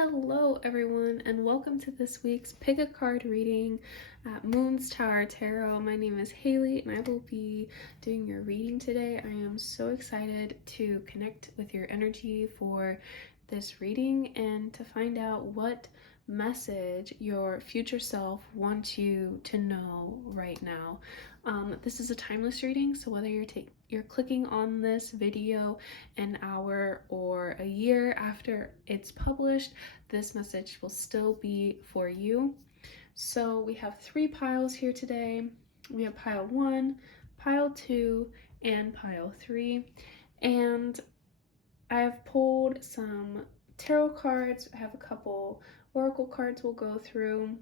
Hello everyone and welcome to this week's Pick a Card reading at Moon's Tower Tarot. My name is Haley and I will be doing your reading today. I am so excited to connect with your energy for this reading and to find out what message your future self wants you to know right now. This is a timeless reading, so whether you're clicking on this video an hour or a year after it's published, this message will still be for you. So we have 3 piles here today. We have pile 1, pile 2, and pile 3. And I've pulled some tarot cards. I have a couple oracle cards we'll go through.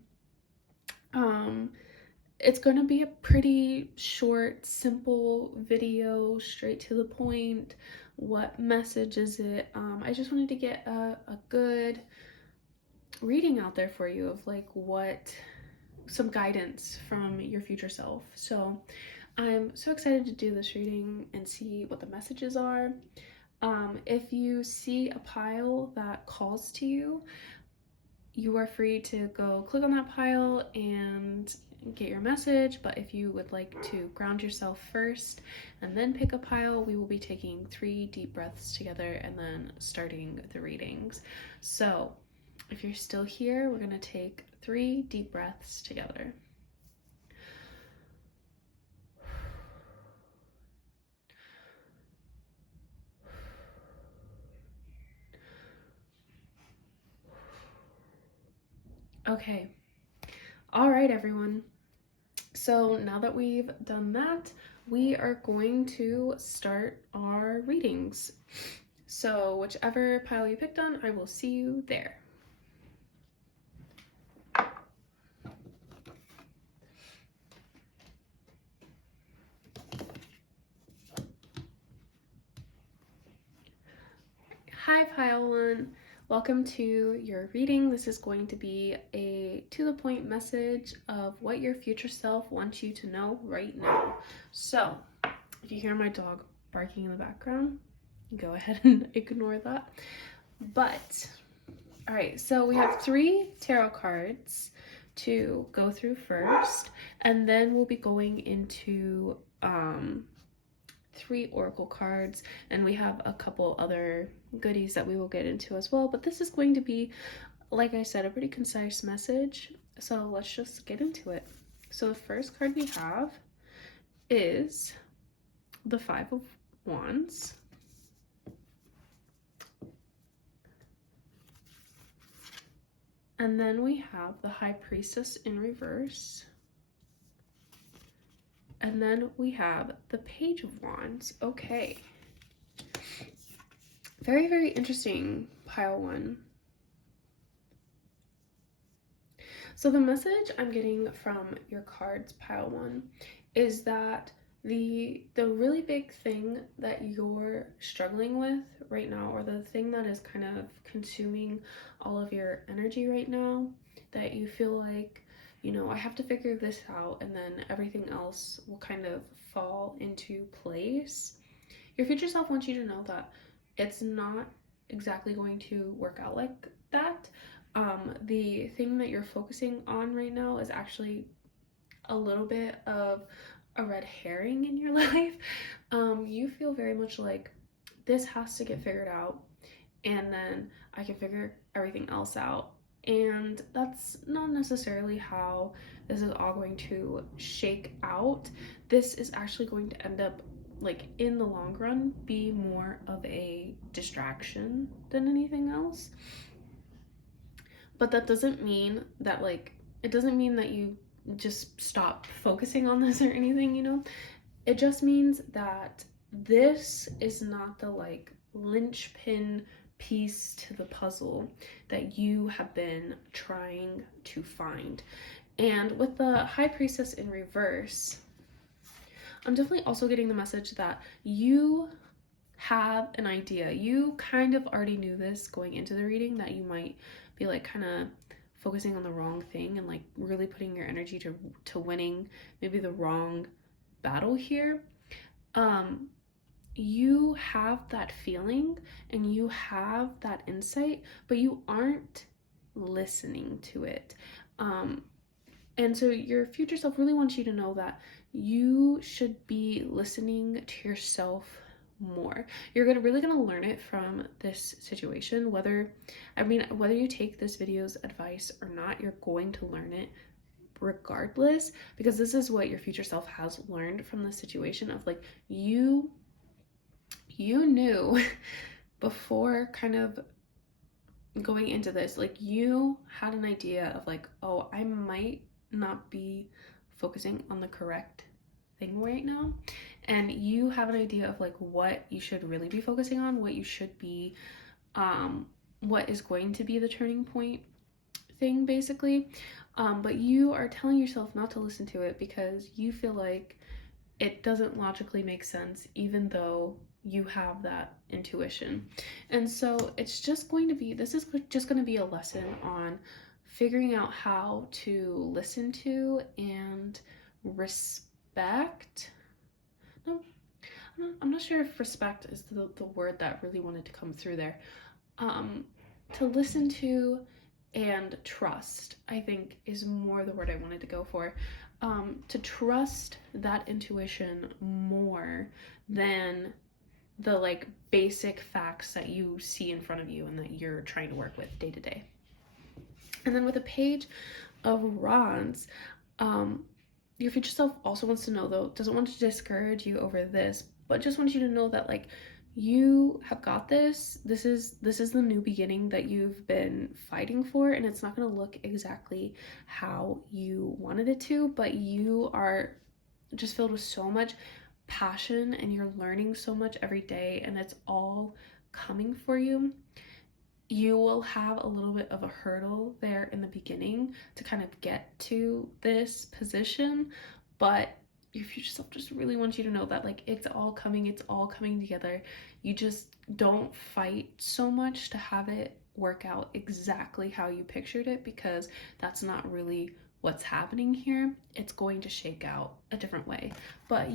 It's going to be a pretty short, simple video, straight to the point. What message is it? I just wanted to get a good reading out there for you of like some guidance from your future self. So I'm so excited to do this reading and see what the messages are. If you see a pile that calls to you, you are free to go click on that pile and get your message. But if you would like to ground yourself first and then pick a pile, we will be taking 3 deep breaths together and then starting the readings. So if you're still here, we're going to take 3 deep breaths together. Okay. All right, everyone. So now that we've done that, we are going to start our readings. So whichever pile you picked on, I will see you there. Hi, pile 1. Welcome to your reading. This is going to be a to-the-point message of what your future self wants you to know right now. So, if you hear my dog barking in the background, go ahead and ignore that. But, all right, so we have 3 tarot cards to go through first, and then we'll be going into 3 oracle cards, and we have a couple other goodies that we will get into as well. But this is going to be, like I said, a pretty concise message. So let's just get into it. So the first card we have is the 5 of Wands. And then we have the High Priestess in reverse. And then we have the Page of Wands. Okay. Very, very interesting, pile 1. So the message I'm getting from your cards, pile 1, is that the really big thing that you're struggling with right now, or the thing that is kind of consuming all of your energy right now, that you feel like, you know, I have to figure this out and then everything else will kind of fall into place. Your future self wants you to know that it's not exactly going to work out like that. The thing that you're focusing on right now is actually a little bit of a red herring in your life. You feel very much like this has to get figured out and then I can figure everything else out. And that's not necessarily how this is all going to shake out. This is actually going to end up, like, in the long run, be more of a distraction than anything else. But that doesn't mean that, like, it doesn't mean that you just stop focusing on this or anything, you know? It just means that this is not the, like, linchpin piece to the puzzle that you have been trying to find. And with the High Priestess in reverse, I'm definitely also getting the message that you have an idea. You kind of already knew this going into the reading, that you might be like kind of focusing on the wrong thing and like really putting your energy to winning maybe the wrong battle here. you have that feeling and you have that insight, but you aren't listening to it. And so your future self really wants you to know that you should be listening to yourself more. You're really gonna learn it from this situation. Whether you take this video's advice or not, you're going to learn it regardless, because this is what your future self has learned from the situation of like you knew before kind of going into this, like you had an idea of like, oh, I might not be focusing on the correct thing right now, and you have an idea of like what you should really be focusing on, what you should be what is going to be the turning point thing basically, but you are telling yourself not to listen to it because you feel like it doesn't logically make sense, even though you have that intuition. And so it's just going to be, this is just going to be a lesson on figuring out how to listen to and respect. No, I'm not sure if respect is the word that really wanted to come through there. To listen to and trust, I think, is more the word I wanted to go for. To trust that intuition more than the like basic facts that you see in front of you and that you're trying to work with day to day. And then with a page of rods, your future self also wants to know, though, doesn't want to discourage you over this, but just wants you to know that like you have got this. This is the new beginning that you've been fighting for, and it's not going to look exactly how you wanted it to, but you are just filled with so much passion and you're learning so much every day, and it's all coming for you. You will have a little bit of a hurdle there in the beginning to kind of get to this position, but your future self just really wants you to know that like it's all coming together. You just don't fight so much to have it work out exactly how you pictured it, because that's not really what's happening here. It's going to shake out a different way, but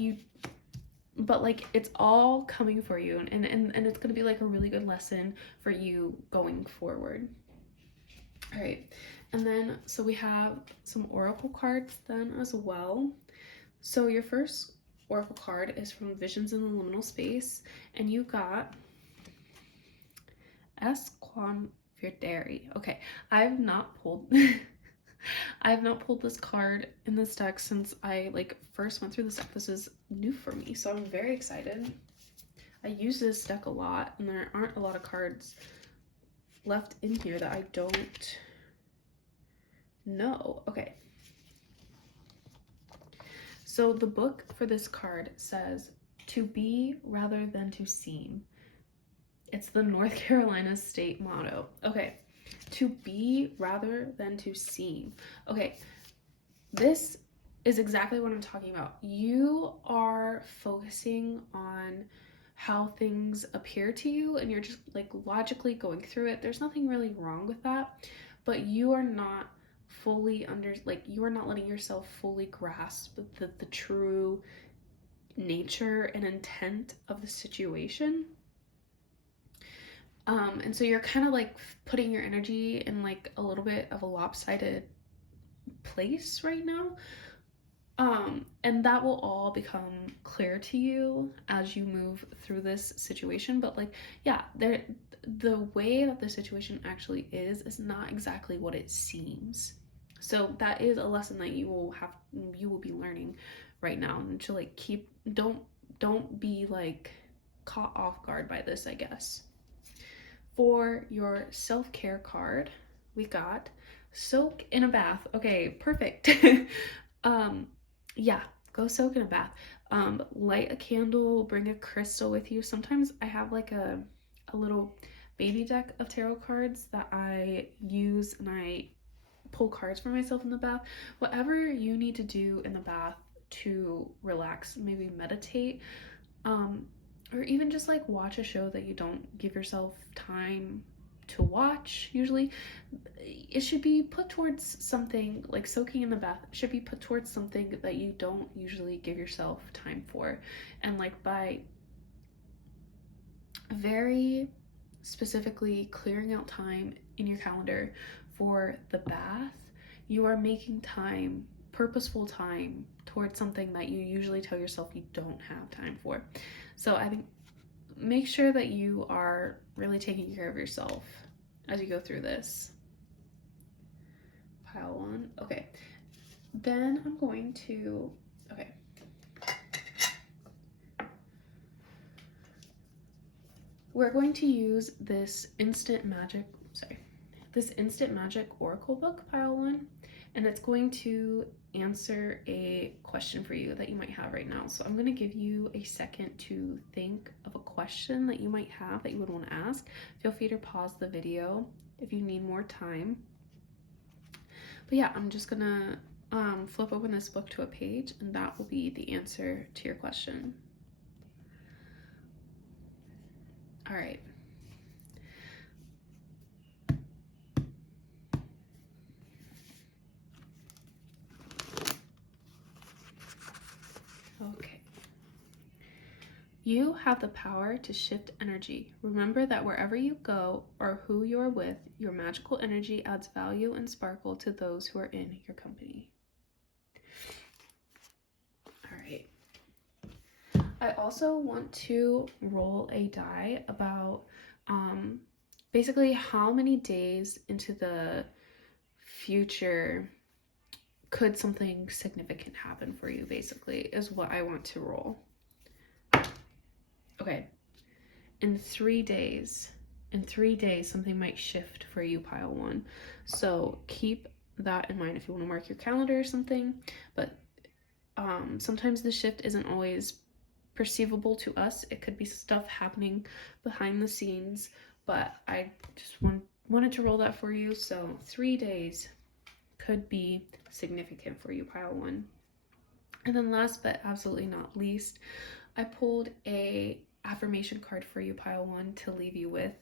like it's all coming for you, and it's going to be like a really good lesson for you going forward. All right, and then so we have some oracle cards then as well. So your first oracle card is from Visions in the Liminal Space, and you got S. Quam Verderi. Okay, I've not pulled I have not pulled this card in this deck since I like first went through this deck. This is new for me, so I'm very excited. I use this deck a lot, and there aren't a lot of cards left in here that I don't know. Okay. So the book for this card says, to be rather than to seem. It's the North Carolina state motto. Okay. To be rather than to seem. Okay, this is exactly what I'm talking about. You are focusing on how things appear to you, and you're just like logically going through it. There's nothing really wrong with that, but you are not fully you are not letting yourself fully grasp the true nature and intent of the situation. And so you're kind of like putting your energy in like a little bit of a lopsided place right now. And that will all become clear to you as you move through this situation. But like, yeah, the way that the situation actually is not exactly what it seems. So that is a lesson that you will be learning right now, and to like don't be like caught off guard by this, I guess. For your self-care card, we got soak in a bath. Okay, perfect. Yeah, go soak in a bath. Light a candle, bring a crystal with you. Sometimes I have like a little baby deck of tarot cards that I use, and I pull cards for myself in the bath. Whatever you need to do in the bath to relax, maybe meditate, or even just like watch a show that you don't give yourself time to watch. Usually it should be put towards something, like soaking in the bath should be put towards something that you don't usually give yourself time for. And like by very specifically clearing out time in your calendar for the bath. You are making time, purposeful time, towards something that you usually tell yourself you don't have time for. So I think make sure that you are really taking care of yourself as you go through this. Pile 1. Okay. Then I'm going to, okay. We're going to use this instant magic oracle book, pile 1, and it's going to answer a question for you that you might have right now. So I'm going to give you a second to think of a question that you might have that you would want to ask. Feel free to pause the video if you need more time. But yeah, I'm just gonna flip open this book to a page, and that will be the answer to your question. All right. Okay. You have the power to shift energy. Remember that wherever you go or who you are with, your magical energy adds value and sparkle to those who are in your company. All right. I also want to roll a die about basically how many days into the future could something significant happen for you, basically, is what I want to roll. Okay. In 3 days, something might shift for you, pile 1. So keep that in mind if you want to mark your calendar or something. But sometimes the shift isn't always perceivable to us. It could be stuff happening behind the scenes, but I just wanted to roll that for you. So 3 days could be significant for you, pile 1. And then last but absolutely not least, I pulled a affirmation card for you, pile 1, to leave you with.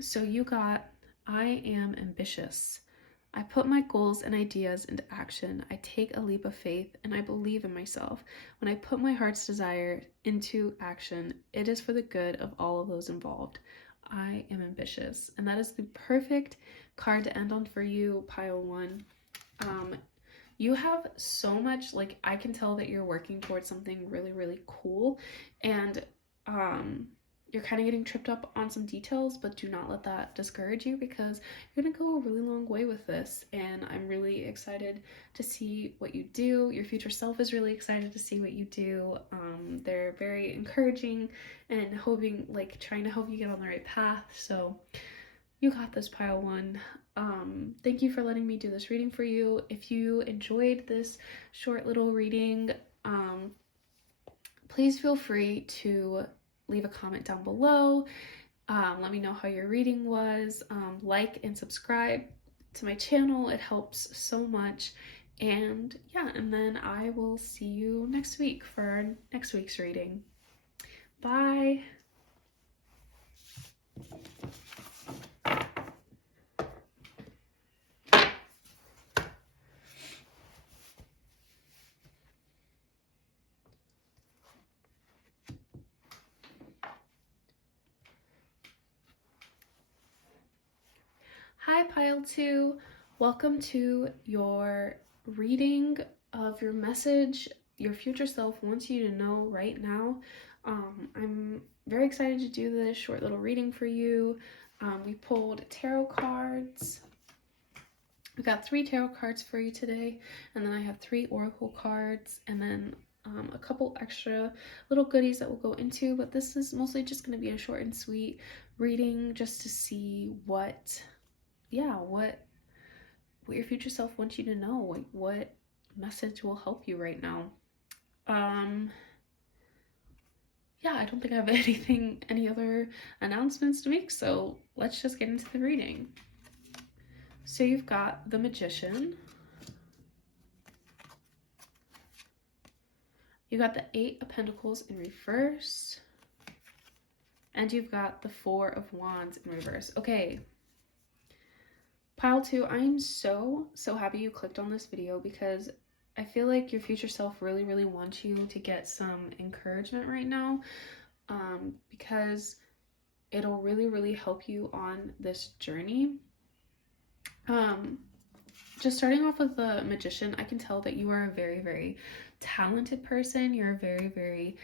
So you got, I am ambitious. I put my goals and ideas into action. I take a leap of faith and I believe in myself. When I put my heart's desire into action, it is for the good of all of those involved. I am ambitious. And that is the perfect card to end on for you, pile 1. You have so much, like, I can tell that you're working towards something really, really cool, and you're kind of getting tripped up on some details, but do not let that discourage you, because you're gonna go a really long way with this, and I'm really excited to see what you do. Your future self is really excited to see what you do. They're very encouraging and trying to help you get on the right path, so you got this, pile 1. Thank you for letting me do this reading for you. If you enjoyed this short little reading, please feel free to leave a comment down below. Let me know how your reading was. Like and subscribe to my channel. It helps so much. And yeah, and then I will see you next week for our next week's reading. Bye. Hi, pile 2. Welcome to your reading of your message your future self wants you to know right now. I'm very excited to do this short little reading for you. We pulled tarot cards. We got 3 tarot cards for you today, and then I have 3 oracle cards, and then a couple extra little goodies that we'll go into, but this is mostly just going to be a short and sweet reading just to see what your future self wants you to know, like what message will help you right now. Yeah, I don't think I have any other announcements to make, so let's just get into the reading. So you've got the Magician. You got the 8 of Pentacles in reverse. And you've got the 4 of Wands in reverse. Okay. Pile 2, I'm so happy you clicked on this video, because I feel like your future self really, really wants you to get some encouragement right now. because it'll really help you on this journey. Just starting off with the Magician, I can tell that you are a very talented person. You're a very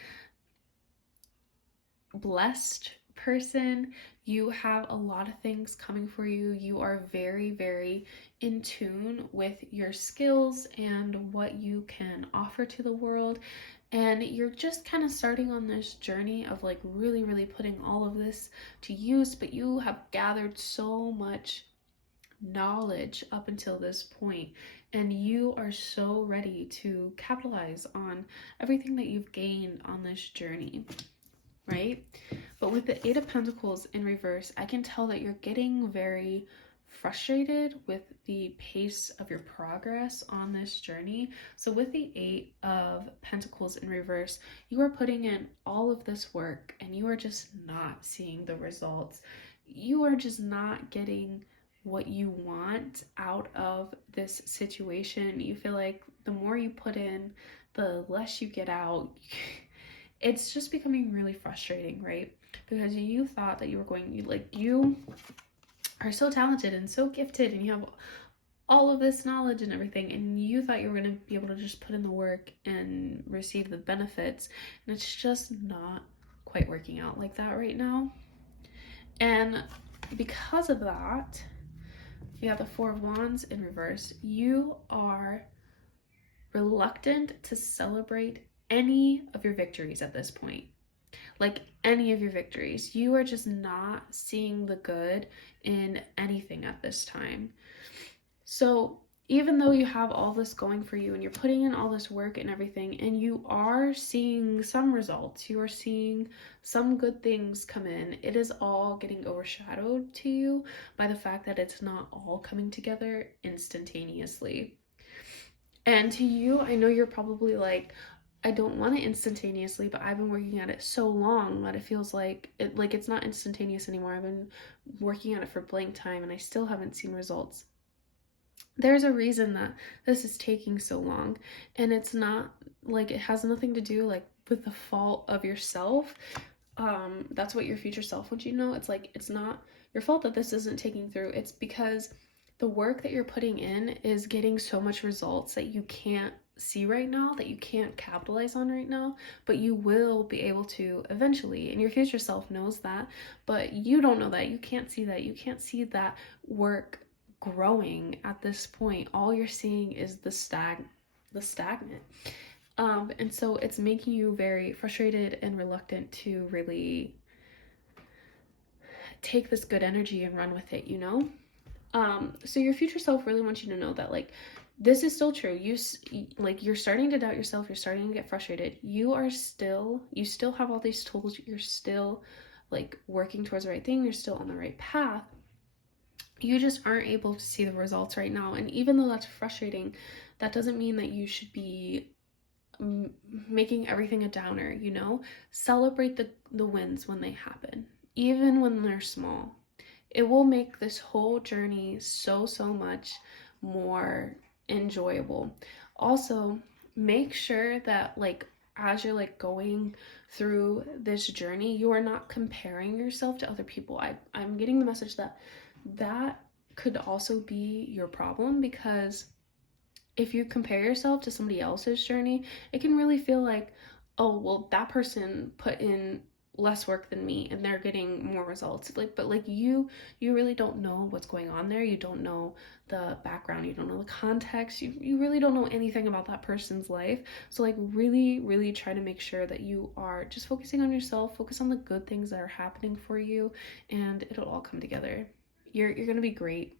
blessed person. You have a lot of things coming for you. You are very in tune with your skills and what you can offer to the world. And you're just kind of starting on this journey of like really putting all of this to use, but you have gathered so much knowledge up until this point, and you are so ready to capitalize on everything that you've gained on this journey, right? But with the Eight of Pentacles in reverse, I can tell that you're getting very frustrated with the pace of your progress on this journey. So with the Eight of Pentacles in reverse, you are putting in all of this work and you are just not seeing the results. You are just not getting what you want out of this situation. You feel like the more you put in, the less you get out. It's just becoming really frustrating, right? Because you thought that you were going, you are so talented and so gifted and you have all of this knowledge and everything, and you thought you were going to be able to just put in the work and receive the benefits, and it's just not quite working out like that right now. And because of that, you have the Four of Wands in reverse. You are reluctant to celebrate any of your victories at this point. Like any of your victories. You are just not seeing the good in anything at this time. So even though you have all this going for you and you're putting in all this work and everything, and you are seeing some results, you are seeing some good things come in, it is all getting overshadowed to you by the fact that it's not all coming together instantaneously. And to you, I know you're probably like, I don't want it instantaneously, but I've been working at it so long that it feels like it's not instantaneous anymore. I've been working at it for blank time and I still haven't seen results. There's a reason that this is taking so long, and it's not like, it has nothing to do like with the fault of yourself. That's what your future self would, it's like, it's not your fault that this isn't taking through. It's because the work that you're putting in is getting so much results that you can't see right now, that you can't capitalize on right now, but you will be able to eventually, and your future self knows that, but you don't know that. You can't see that. You can't see that work growing at this point. All you're seeing is the stagnant. And so it's making you very frustrated and reluctant to really take this good energy and run with it, So your future self really wants you to know that, like, this is still true. You're starting to doubt yourself. You're starting to get frustrated. You still have all these tools. You're still like working towards the right thing. You're still on the right path. You just aren't able to see the results right now. And even though that's frustrating, that doesn't mean that you should be making everything a downer, Celebrate the wins when they happen, even when they're small. It will make this whole journey so much more enjoyable. Also, make sure that, like, as you're like going through this journey, you are not comparing yourself to other people. I'm getting the message that could also be your problem, because if you compare yourself to somebody else's journey, it can really feel like, oh, well, that person put in less work than me and they're getting more results. But you really don't know what's going on there. You don't know the background. You don't know the context. You really don't know anything about that person's life. So like really try to make sure that you are just focusing on yourself, focus on the good things that are happening for you, and it'll all come together. You're gonna be great.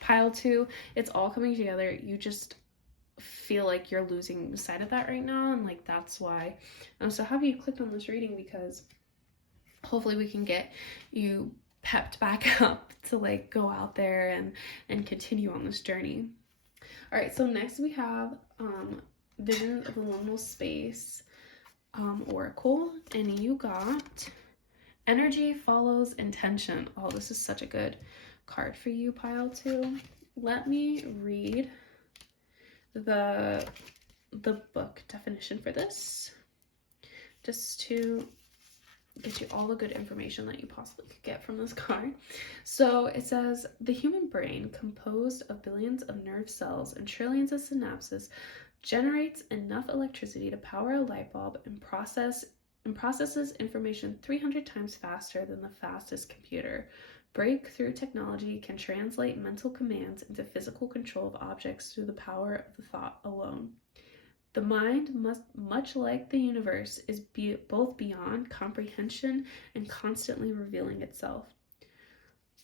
Pile 2, it's all coming together. You just feel like you're losing sight of that right now, and like that's why. So have you clicked on this reading, because hopefully we can get you pepped back up to like go out there and continue on this journey. All right, so next we have Visions of the Liminal Space Oracle, and you got Energy Follows Intention. Oh, this is such a good card for you, pile 2. Let me read the book definition for this, just to get you all the good information that you possibly could get from this card. So it says, the human brain, composed of billions of nerve cells and trillions of synapses, generates enough electricity to power a light bulb and processes information 300 times faster than the fastest computer. Breakthrough technology can translate mental commands into physical control of objects through the power of the thought alone. The mind, much like the universe, is both beyond comprehension and constantly revealing itself.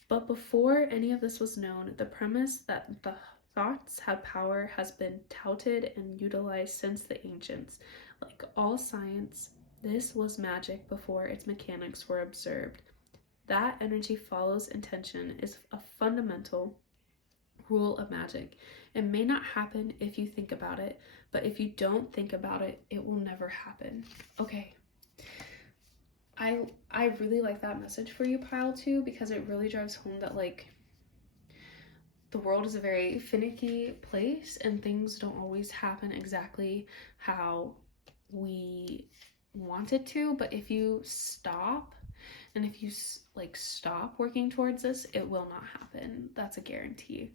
But before any of this was known, the premise that the thoughts have power has been touted and utilized since the ancients. Like all science, this was magic before its mechanics were observed. That energy follows intention is a fundamental rule of magic. It may not happen if you think about it, but if you don't think about it, it will never happen. Okay. I really like that message for you, pile 2, because it really drives home that, like, the world is a very finicky place and things don't always happen exactly how we want it to. But if you stop, and if you like stop working towards this, it will not happen. That's a guarantee.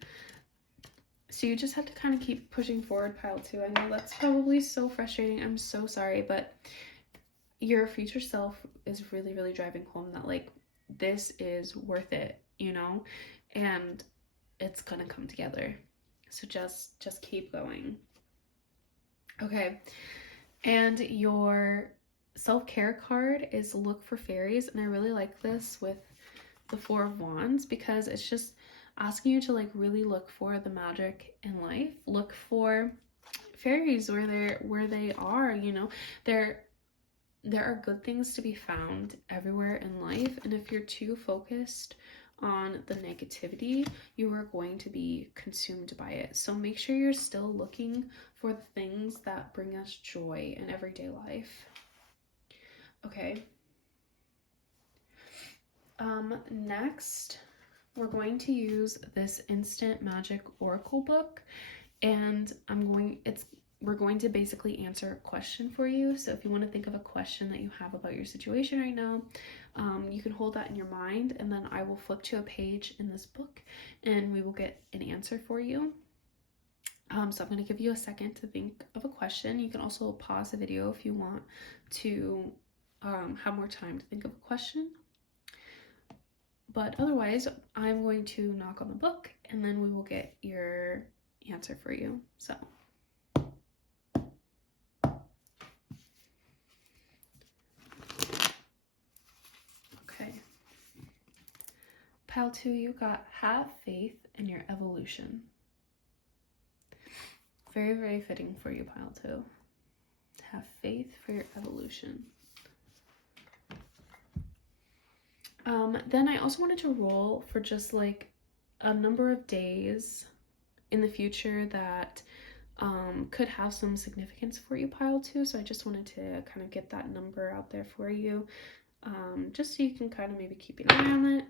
So you just have to kind of keep pushing forward, pile 2. I know that's probably so frustrating. I'm so sorry, but your future self is really, really driving home that, like, this is worth it, you know, and it's gonna come together. So just keep going. Okay, and your self-care card is look for fairies, and I really like this with the 4 of Wands because it's just asking you to, like, really look for the magic in life. Look for fairies where they are, you know. There are good things to be found everywhere in life, and if you're too focused on the negativity, you are going to be consumed by it. So make sure you're still looking for the things that bring us joy in everyday life. Okay. Next, we're going to use this Instant Magic Oracle book, and we're going to basically answer a question for you. So if you want to think of a question that you have about your situation right now, you can hold that in your mind, and then I will flip to a page in this book and we will get an answer for you. So I'm going to give you a second to think of a question. You can also pause the video if you want to have more time to think of a question. But otherwise, I'm going to knock on the book and then we will get your answer for you. So. Okay. Pile 2, you got have faith in your evolution. Very, very fitting for you, pile 2. Have faith for your evolution. Then I also wanted to roll for just like a number of days in the future that could have some significance for you, pile 2. So I just wanted to kind of get that number out there for you, just so you can kind of maybe keep an eye on it.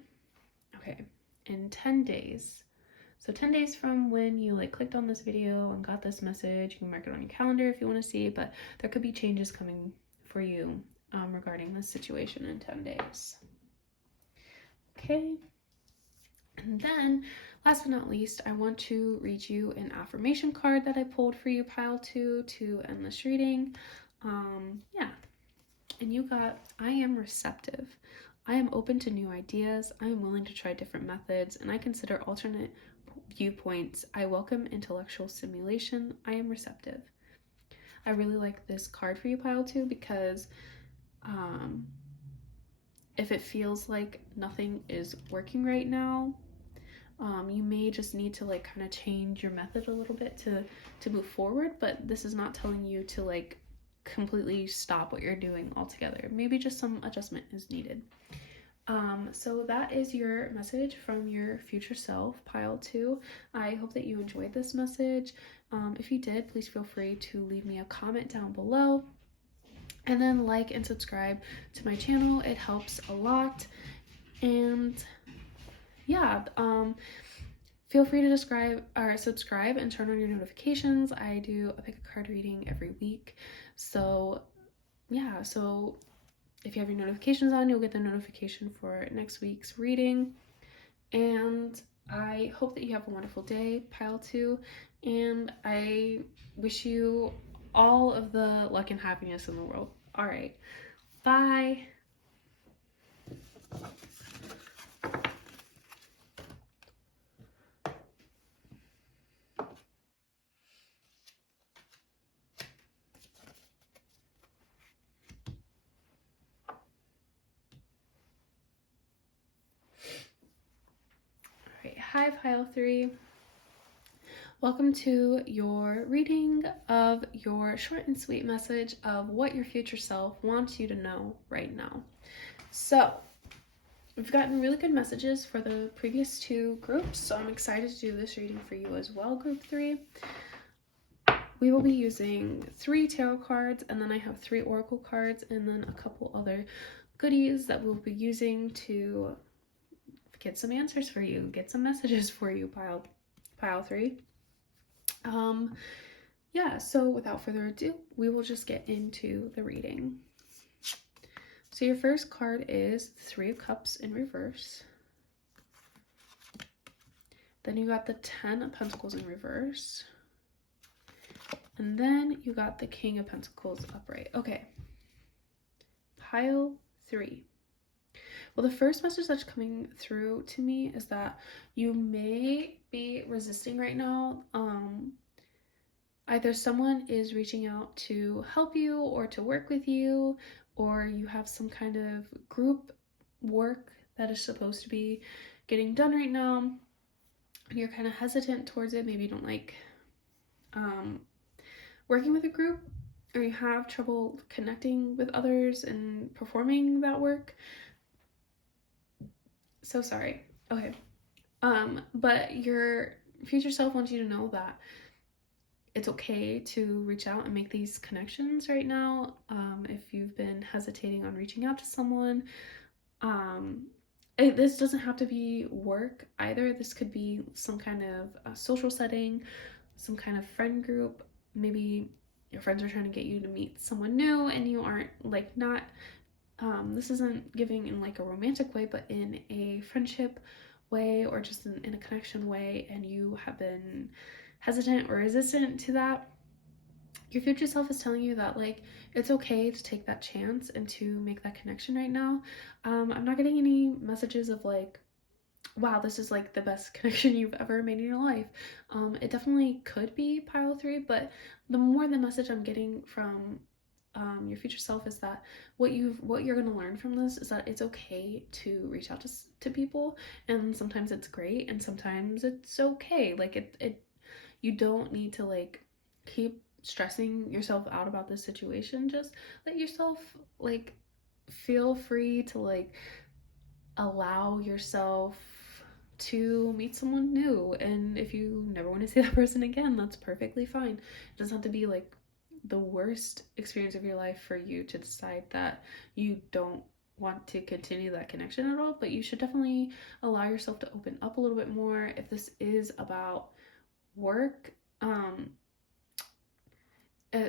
Okay, in 10 days. So 10 days from when you like clicked on this video and got this message, you can mark it on your calendar if you want to see, but there could be changes coming for you regarding this situation in 10 days. Okay, and then last but not least, I want to read you an affirmation card that I pulled for you, pile 2, to end this reading. Yeah, and you got, I am receptive. I am open to new ideas. I am willing to try different methods, and I consider alternate viewpoints. I welcome intellectual stimulation. I am receptive. I really like this card for you, pile 2, because if it feels like nothing is working right now, you may just need to like kind of change your method a little bit to move forward, but this is not telling you to like completely stop what you're doing altogether. Maybe just some adjustment is needed. So that is your message from your future self, pile 2. I hope that you enjoyed this message. If you did, please feel free to leave me a comment down below. And then like and subscribe to my channel. It helps a lot. And yeah, feel free to subscribe and turn on your notifications. I do a pick a card reading every week. So yeah, so if you have your notifications on, you'll get the notification for next week's reading. And I hope that you have a wonderful day, pile 2, and I wish you all of the luck and happiness in the world. All right, bye. All right, hi, pile 3. Welcome to your reading of your short and sweet message of what your future self wants you to know right now. So, we've gotten really good messages for the previous 2 groups, so I'm excited to do this reading for you as well, group 3. We will be using 3 tarot cards, and then I have 3 oracle cards, and then a couple other goodies that we'll be using to get some answers for you, get some messages for you, pile 3. Yeah, so without further ado, we will just get into the reading. So your first card is 3 of Cups in reverse. Then you got the 10 of Pentacles in reverse. And then you got the King of Pentacles upright. Okay. Pile 3. Well, the first message that's coming through to me is that you may be resisting right now. Either someone is reaching out to help you or to work with you, or you have some kind of group work that is supposed to be getting done right now, and you're kind of hesitant towards it. Maybe you don't like working with a group, or you have trouble connecting with others and performing that work. So sorry. Okay. But your future self wants you to know that it's okay to reach out and make these connections right now. If you've been hesitating on reaching out to someone, this doesn't have to be work either. This could be some kind of social setting, some kind of friend group. Maybe your friends are trying to get you to meet someone new and you aren't like not, this isn't giving in like a romantic way, but in a friendship way or just in a connection way, and you have been hesitant or resistant to that. Your future self is telling you that like it's okay to take that chance and to make that connection right now. I'm not getting any messages of like, wow, this is like the best connection you've ever made in your life. It definitely could be pile 3, but the more the message I'm getting from your future self is that what you're going to learn from this is that it's okay to reach out to people, and sometimes it's great and sometimes it's okay. Like it you don't need to like keep stressing yourself out about this situation. Just let yourself like feel free to like allow yourself to meet someone new, and if you never want to see that person again, that's perfectly fine. It doesn't have to be like the worst experience of your life for you to decide that you don't want to continue that connection at all, but you should definitely allow yourself to open up a little bit more. If this is about work,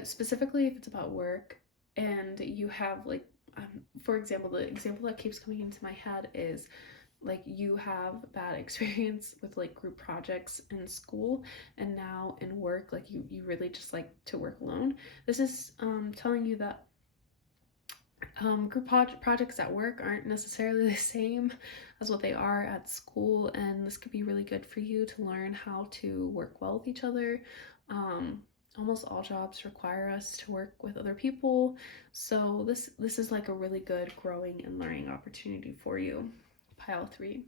specifically if it's about work and you have like, for example, the example that keeps coming into my head is like you have bad experience with like group projects in school, and now in work like you really just like to work alone. This is telling you that group projects at work aren't necessarily the same as what they are at school, and this could be really good for you to learn how to work well with each other. Almost all jobs require us to work with other people, so this is like a really good growing and learning opportunity for you, pile 3.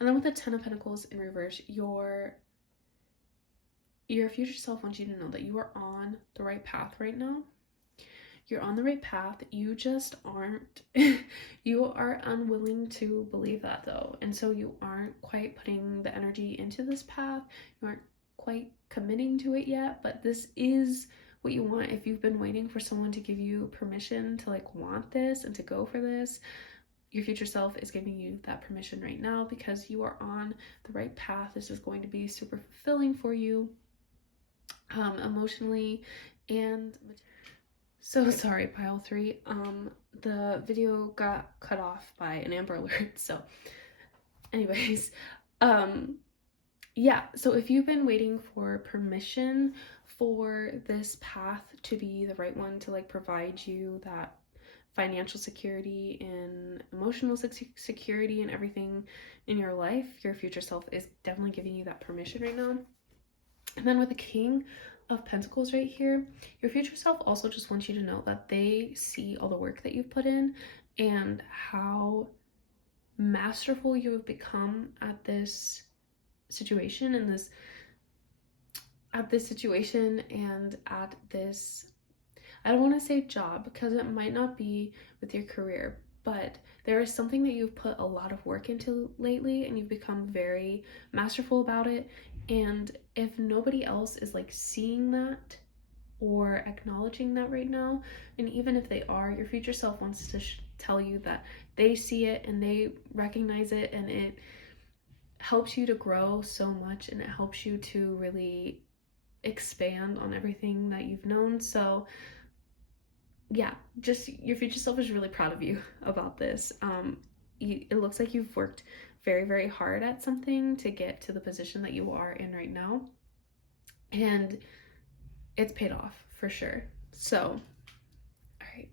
And then with the 10 of Pentacles in reverse, your future self wants you to know that you are on the right path right now. You're on the right path. You just aren't, you are unwilling to believe that though. And so you aren't quite putting the energy into this path. You aren't quite committing to it yet, but this is what you want. If you've been waiting for someone to give you permission to like want this and to go for this, your future self is giving you that permission right now because you are on the right path. This is going to be super fulfilling for you, emotionally and So sorry, pile 3. The video got cut off by an Amber Alert. So, anyways, um, yeah. So if you've been waiting for permission for this path to be the right one to like provide you that financial security and emotional security and everything in your life, your future self is definitely giving you that permission right now. And then with the King of Pentacles right here, your future self also just wants you to know that they see all the work that you've put in and how masterful you have become at this situation and this situation and at this, I don't want to say job because it might not be with your career, but there is something that you've put a lot of work into lately and you've become very masterful about it. And if nobody else is like seeing that or acknowledging that right now, and even if they are, your future self wants to tell you that they see it and they recognize it, and it helps you to grow so much and it helps you to really expand on everything that you've known. So yeah, just your future self is really proud of you about this. It looks like you've worked very, very hard at something to get to the position that you are in right now, and it's paid off for sure. So, all right.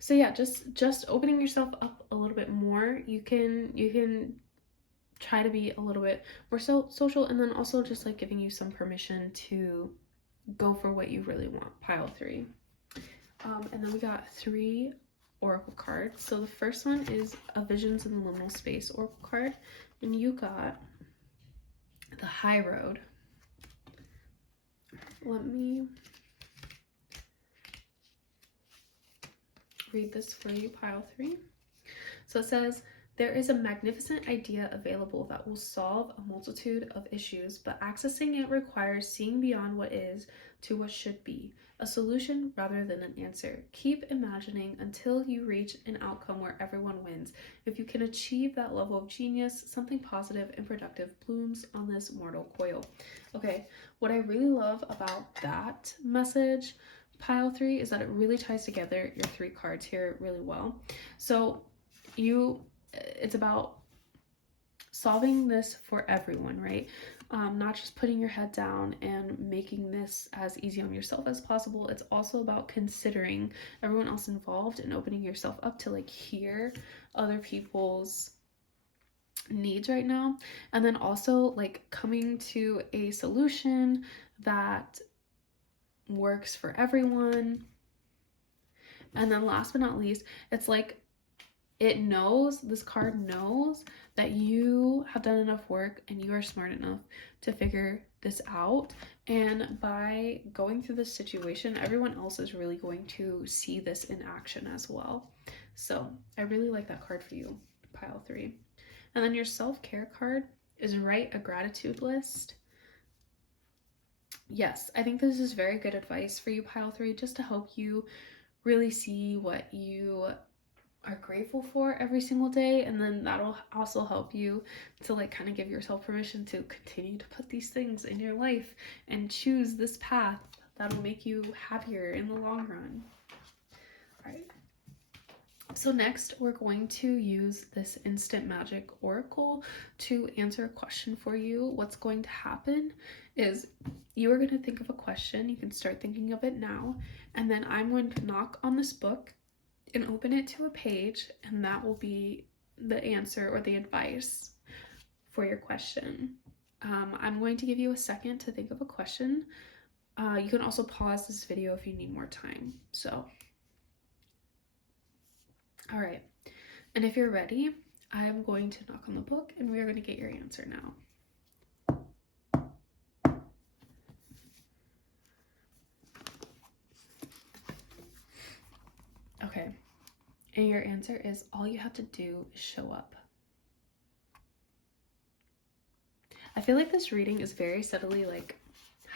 So yeah, just opening yourself up a little bit more. You can try to be a little bit more social, and then also just like giving you some permission to go for what you really want, pile 3. And then we got 3 oracle cards. So the first one is a Visions in the Liminal Space oracle card, and you got the High Road. Let me read this for you, pile 3. So it says, there is a magnificent idea available that will solve a multitude of issues, but accessing it requires seeing beyond what is to what should be, a solution rather than an answer. Keep imagining until you reach an outcome where everyone wins. If you can achieve that level of genius, something positive and productive blooms on this mortal coil. Okay, what I really love about that message, pile 3, is that it really ties together your 3 cards here really well. So it's about solving this for everyone, right? Not just putting your head down and making this as easy on yourself as possible. It's also about considering everyone else involved and opening yourself up to like hear other people's needs right now, and then also like coming to a solution that works for everyone. And then last but not least, it's like this card knows that you have done enough work and you are smart enough to figure this out. And by going through this situation, everyone else is really going to see this in action as well. So I really like that card for you, pile 3. And then your self-care card is write a gratitude list. Yes, I think this is very good advice for you, pile 3, just to help you really see what you are grateful for every single day, and then that'll also help you to like kind of give yourself permission to continue to put these things in your life and choose this path that'll make you happier in the long run. All right, so next we're going to use this instant magic oracle to answer a question for you. What's going to happen is you are going to think of a question. You can start thinking of it now, and then I'm going to knock on this book and open it to a page, and that will be the answer or the advice for your question. I'm going to give you a second to think of a question. You can also pause this video if you need more time. So, all right. And if you're ready, I'm going to knock on the book and we are going to get your answer now. Okay, and your answer is all you have to do is show up. I feel like this reading is very subtly like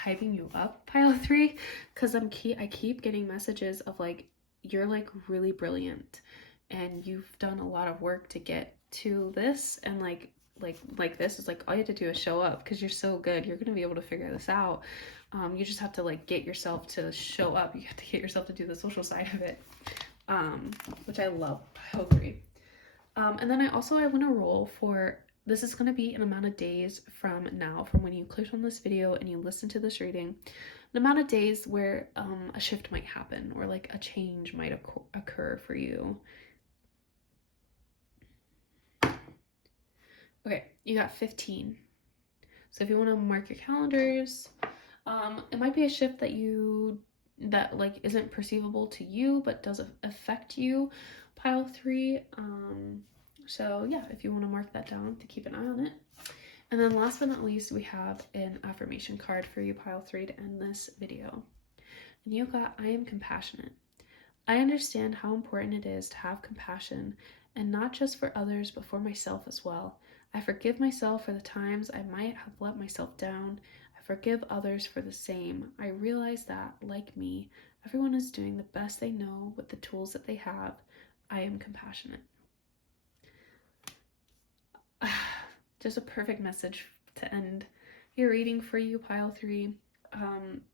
hyping you up, pile 3, because I keep getting messages of like you're like really brilliant and you've done a lot of work to get to this, and like like this is like all you have to do is show up, because you're so good. You're going to be able to figure this out. You just have to like get yourself to show up. You have to get yourself to do the social side of it, which I love. Pile 3. And then I want to roll for, this is going to be an amount of days from now, from when you clicked on this video and you listen to this reading, an amount of days where a shift might happen, or like a change might occur for you. Okay, you got 15. So if you want to mark your calendars, it might be a shift that like isn't perceivable to you but does affect you, pile 3. So yeah, if you want to mark that down to keep an eye on it. And then last but not least, we have an affirmation card for you, pile 3, to end this video. And you got, I am compassionate. I understand how important it is to have compassion, and not just for others but for myself as well. I forgive myself for the times I might have let myself down. I forgive others for the same. I realize that, like me, everyone is doing the best they know with the tools that they have. I am compassionate. Just a perfect message to end your reading for you, pile 3.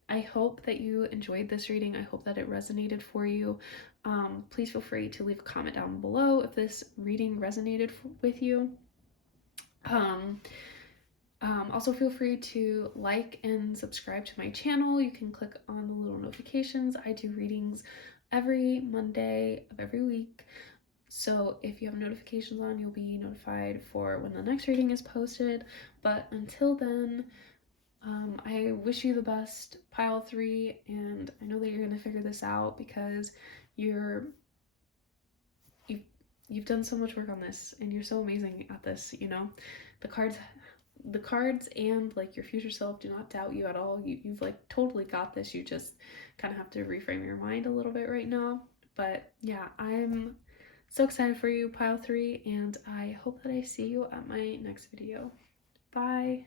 I hope that you enjoyed this reading. I hope that it resonated for you. Please feel free to leave a comment down below if this reading resonated with you. Also feel free to like and subscribe to my channel. You can click on the little notifications. I do readings every Monday of every week. So if you have notifications on, you'll be notified for when the next reading is posted. But until then, I wish you the best, pile 3, and I know that you're going to figure this out, because you've done so much work on this, and you're so amazing at this, you know. The cards and like your future self do not doubt you at all. You've like totally got this. You just kind of have to reframe your mind a little bit right now. But yeah, I'm so excited for you, pile 3, and I hope that I see you at my next video. Bye.